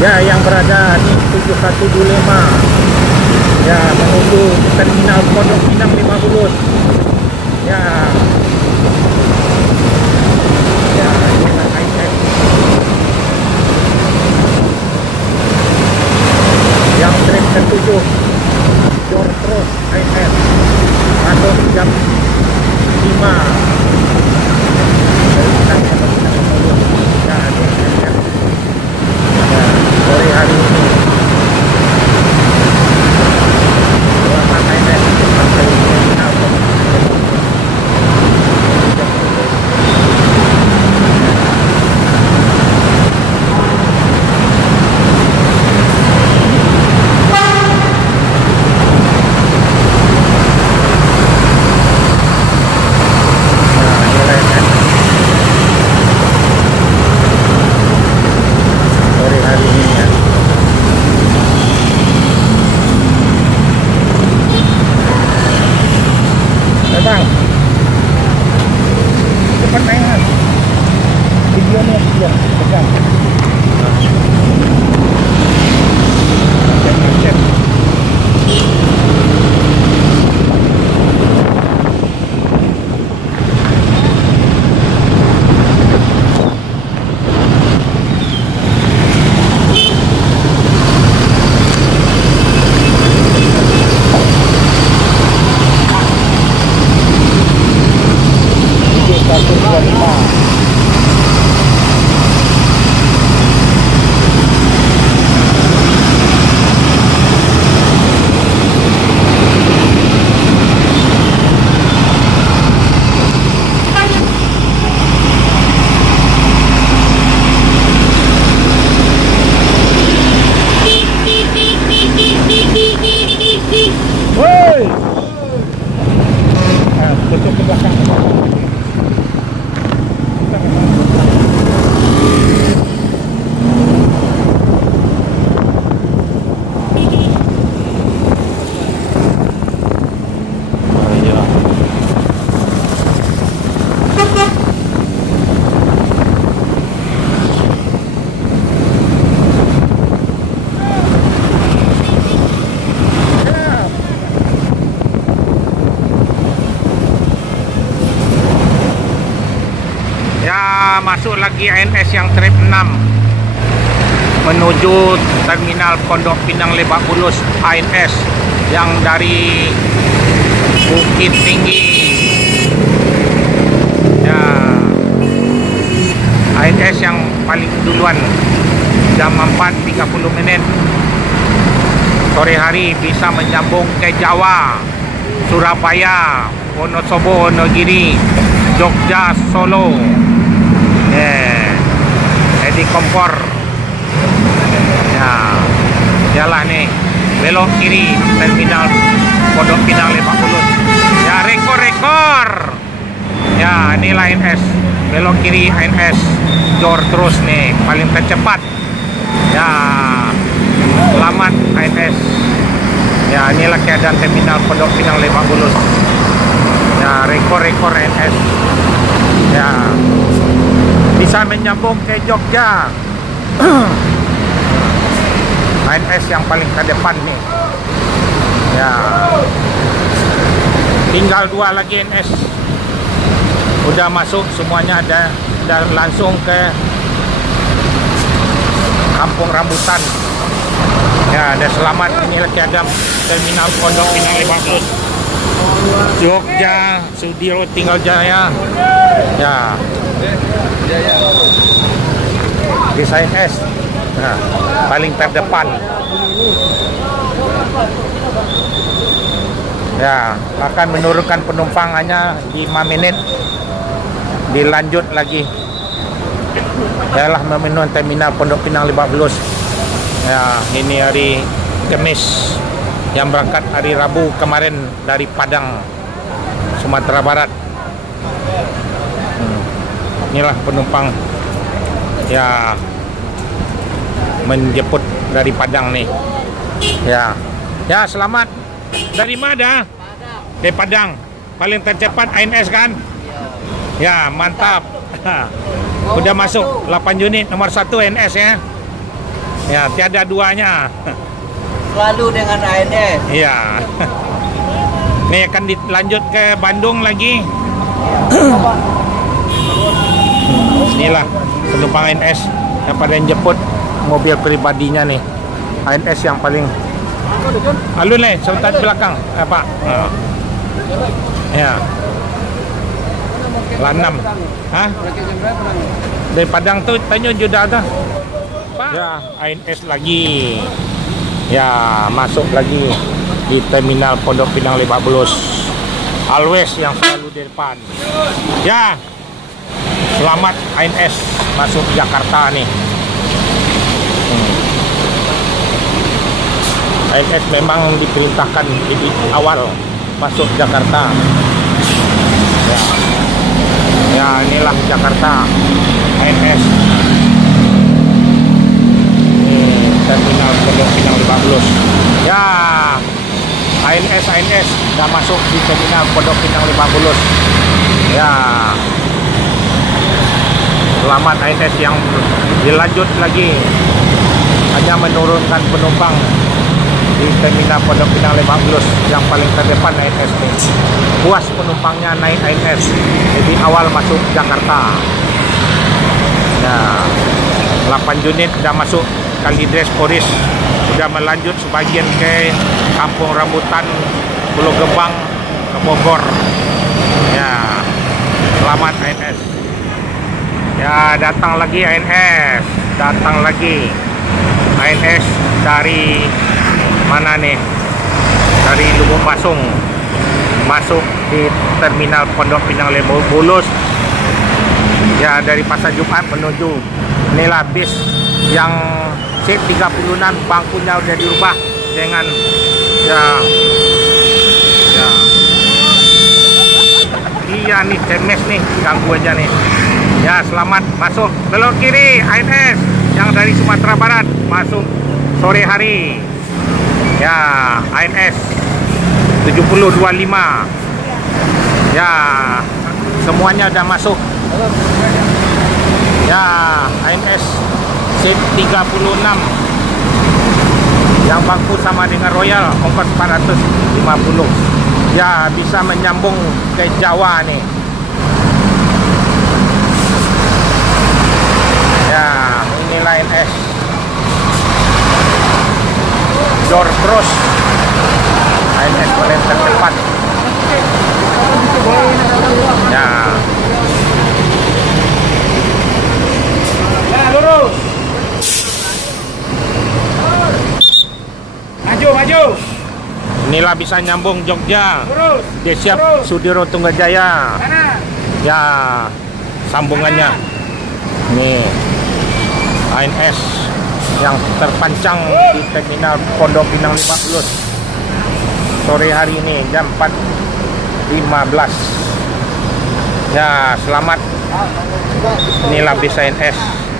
Ya, yang berada di 7125 ya, menuju terminal Pondok Pinang Lebak Bulus. Ya, ya, inilah INS yang trip ke-7 Jor Terus INS masuk jam 5 dari Pinang Pondok Pinang Lebak Bulus. Ya, ini INS ya, sore hari ini. Selamat INS sampai terminal Pondok Pinang Lebak Bulus. Bang, cepat naik videonya dia pegang. Macet. Tutup ke belakang. Masuk lagi INS yang trip 6 menuju terminal Pondok Pinang Lebak Bulus. INS yang dari Bukit Tinggi ya, INS yang paling duluan jam 4.30 sore hari bisa menyambung ke Jawa, Surabaya, Wonosobo, Wonogiri, Jogja, Solo. Edi kompor ya, jalan nih belok kiri terminal Pondok Pinang Lebak Bulus ya. Rekor ya, inilah INS belok kiri. INS Jor Terus nih paling tercepat ya. Selamat INS ya, inilah keadaan terminal Pondok Pinang Lebak Bulus ya. Rekor INS ya, bisa menyambung ke Jogja. INS yang paling ke depan nih ya. Tinggal 2 lagi INS udah masuk semuanya, ada dan langsung ke Kampung Rambutan ya. Ada selamat. Inilah keadaan terminal Pondok Pinang Lebak Bulus Jogja, Sudiro Tinggal Jaya ya. Di INS nah, paling terdepan ya, akan menurunkan penumpang hanya 5 menit, dilanjut lagi ialah memenuhi terminal Pondok Pinang Lebak Bulus ya. Ini hari Kamis yang berangkat hari Rabu kemarin dari Padang, Sumatera Barat. Inilah penumpang ya, menjemput dari Padang nih ya. Ya, selamat. Dari mana? Dari Padang. Paling tercepat INS kan? Ya, mantap. Udah masuk 8 unit nomor 1 INS ya. Ya, tiada duanya. Selalu dengan ANS. Iya. Nih akan dilanjut ke Bandung lagi. Inilah penumpang ANS yang pada jemput mobil pribadinya nih. ANS yang paling alun nih, sebentar belakang. Pak. Ya. Lanam. Hah? Dari Padang tuh tanya juga ada. Ya, ANS lagi. Ya, masuk lagi di terminal Pondok Pinang Lebak Bulus. Always yang selalu di depan. Ya. Selamat ANS masuk Jakarta nih. ANS memang diperintahkan di awal masuk Jakarta. Ya, inilah Jakarta ANS. Terminal Pondok Pinang Lebak Bulus. Ya, ANS dah masuk di terminal Pondok Pinang Lebak Bulus. Ya, selamat ANS yang dilanjut lagi. Hanya menurunkan penumpang di terminal Pondok Pinang Lebak Bulus yang paling terdepan ANS ini. Puas penumpangnya naik ANS. Jadi awal masuk Jakarta. Ya, 8 unit sudah masuk Kalideres Poris, sudah melanjut sebagian ke Kampung Rambutan, Pulau Gebang, ke Bogor. Ya, selamat ANS. Ya, datang lagi ANS, datang lagi ANS dari mana nih? Dari Lubuk Pasung, masuk di terminal Pondok Pinang Lebak Bulus. Ya, dari Pasar Jumat menuju, inilah bis yang C36, bangkunya udah dirubah dengan iya nih cemes nih, ganggu aja nih. Ya, selamat masuk belok kiri ANS yang dari Sumatera Barat masuk sore hari. Ya, ANS 7025. Ya, semuanya udah masuk. Ya, ANS C36 yang bangku sama dengan Royal, ongkos 450. Ya, bisa menyambung ke Jawa nih. Ya, inilah ANS Door Bros, ANS paling tercepat. Ya, lurus. Maju. Inilah bisa nyambung Jogja. Lurus. Dia siap lurus. Sudiro Tunggajaya. Kanan. Ya, sambungannya. Nih, ANS yang terpancang di terminal Pondok Pinang Lebak Bulus sore hari ini jam 4.15. Ya, selamat. Inilah bis ANS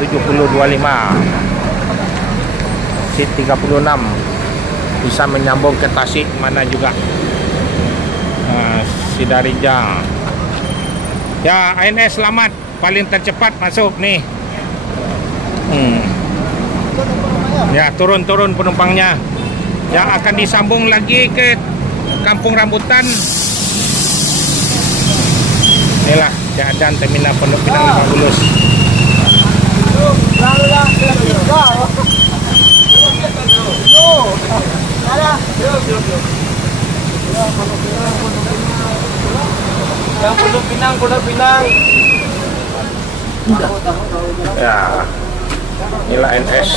7025 C36 bisa menyambung ke Tasik mana juga. Sidarijang. Ya, ANS selamat, paling tercepat masuk nih. Ya, turun penumpangnya. Yang akan disambung lagi ke Kampung Rambutan. Inilah keadaan terminal Pondok Pinang Lebak Bulus. Yang Pondok Pinang. Ya, inilah ANS.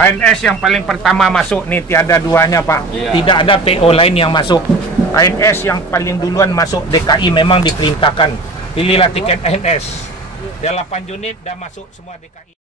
ANS yang paling pertama masuk nih, tiada duanya Pak. Tidak ada PO lain yang masuk. ANS yang paling duluan masuk DKI memang diperintahkan. Pilihlah tiket ANS. Dia 8 unit dah masuk semua DKI.